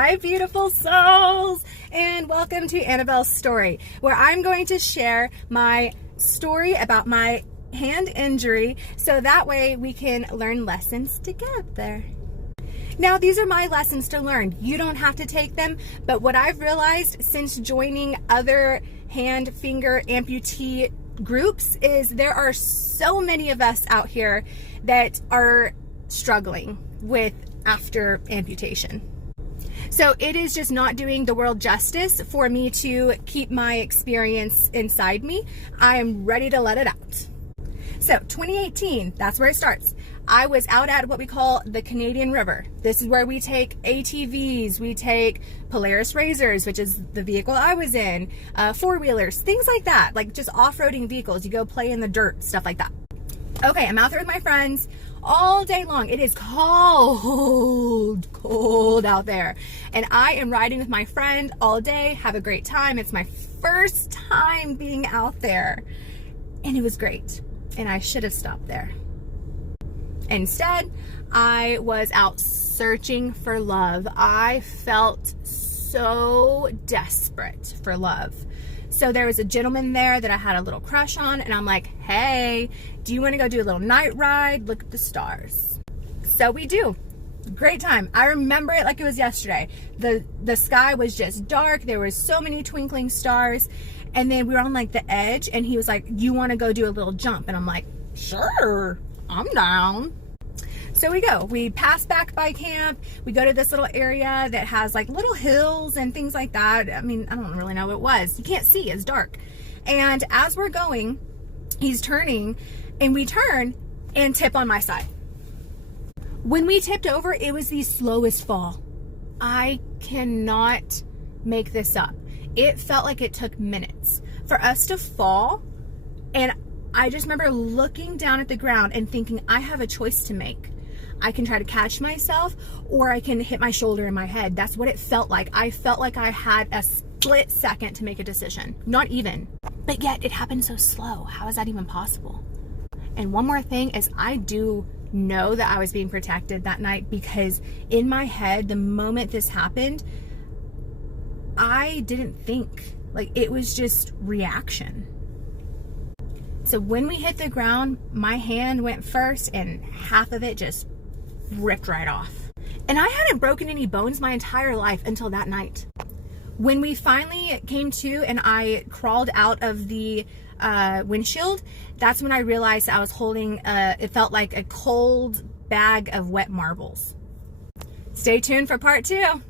Hi, beautiful souls, and welcome to Annabelle's story, where I'm going to share my story about my hand injury so that way we can learn lessons together. Now, these are my lessons to learn. You don't have to take them, but what I've realized since joining other hand, finger amputee groups is there are so many of us out here that are struggling with after amputation. So it is just not doing the world justice for me to keep my experience inside me. I am ready to let it out. So 2018, that's where it starts. I was out at what we call the Canadian River. This is where we take ATVs, we take Polaris Razors, which is the vehicle I was in, four-wheelers, things like that, like just off-roading vehicles. You go play in the dirt, stuff like that. Okay, I'm out there with my friends all day long. It is cold out there. And I am riding with my friend all day, have a great time. It's my first time being out there. And it was great. And I should have stopped there. Instead, I was out searching for love. I felt so desperate for love. So there was a gentleman there that I had a little crush on, and I'm like, hey, do you want to go do a little night ride? Look at the stars. So we do. Great time. I remember it like it was yesterday. The sky was just dark. There were so many twinkling stars. And then we were on like the edge, and he was like, you want to go do a little jump? And I'm like, sure, I'm down. So we go. We pass back by camp. We go to this little area that has like little hills and things like that. I mean, I don't really know what it was. You can't see. It's dark. And as we're going, he's turning, and we turn and tip on my side. When we tipped over, it was the slowest fall. I cannot make this up. It felt like it took minutes for us to fall. And I just remember looking down at the ground and thinking, I have a choice to make. I can try to catch myself, or I can hit my shoulder and my head. That's what it felt like. I felt like I had a split second to make a decision. Not even. But yet it happened so slow. How is that even possible? And one more thing is, I do know that I was being protected that night, because in my head, the moment this happened, I didn't think. Like, it was just reaction. So when we hit the ground, my hand went first, and half of it just ripped right off. And I hadn't broken any bones my entire life until that night. When we finally came to and I crawled out of the windshield, that's when I realized I was holding, it felt like a cold bag of wet marbles. Stay tuned for part 2.